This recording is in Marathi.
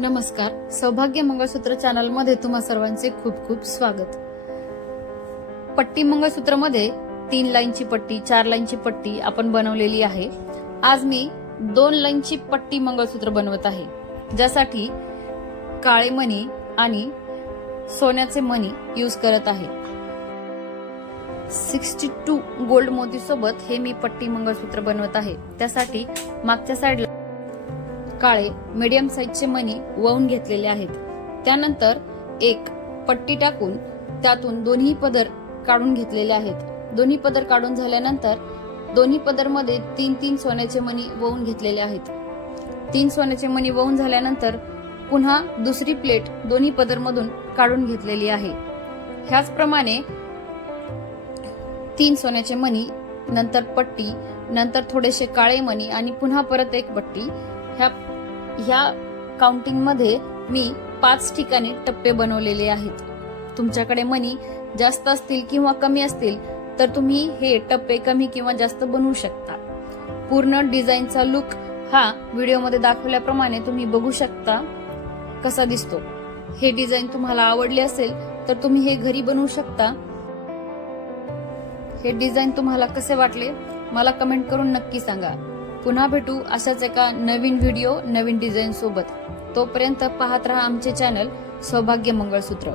नमस्कार, सौभाग्य मंगळसूत्र चॅनल मध्ये तुम्हा सर्वांचे खूप खूप स्वागत। पट्टी मंगळसूत्र मध्ये 3 लाईनची पट्टी, 4 लाईनची पट्टी आपण बनवलेली आहे। आज मी 2 लाईनची पट्टी मंगळसूत्र बनवत आहे, ज्यासाठी काळे मणी आणि सोन्याचे मणी यूज करत आहे। 62 गोल्ड मोती सोबत हे मी पट्टी मंगळसूत्र बनवत आहे। त्यासाठी मागच्या साइडला काळे मीडियम साइजचे मणी वळून घेतलेले आहेत। त्यानंतर एक पट्टी टाकून त्यातून दोन्ही पदर काढून घेतलेले आहेत। दोन्ही पदर काढून झाल्यानंतर दोन्ही पदर मध्ये 3 सोन्याचे मणी वळून घेतलेले आहेत। 3 सोन्याचे मणी वळून झाल्यानंतर पुन्हा दुसरी प्लेट दोन्ही पदर मधून काढून घेतलेली आहे। ह्याचप्रमाणे 3 सोन्याचे मणी, नंतर पट्टी, नंतर थोडेसे काळे मणी आणि पुन्हा परत एक पट्टी। ह्या काउंटिंग मध्ये मी 5 ठिकाणी टप्पे बनवलेले आहेत। तुमच्याकडे मणी जास्त असतील किंवा कमी असतील तर तुम्ही हे टप्पे कमी किंवा जास्त बनवू शकता। पूर्ण डिझाईनचा लुक हा व्हिडिओ मध्ये दाखवल्याप्रमाणे तुम्ही बघू शकता कसा दिसतो। हे डिझाईन तुम्हाला आवडले असेल तर तुम्ही हे घरी बनवू शकता। हे डिझाईन तुम्हाला कसे वाटले मला कमेंट करून नक्की सांगा। पुन्हा भेटू अशाच एका नवीन व्हिडिओ, नवीन डिझाईन सोबत। तोपर्यंत पाहत रहा आमचे चॅनल सौभाग्य मंगळसूत्र।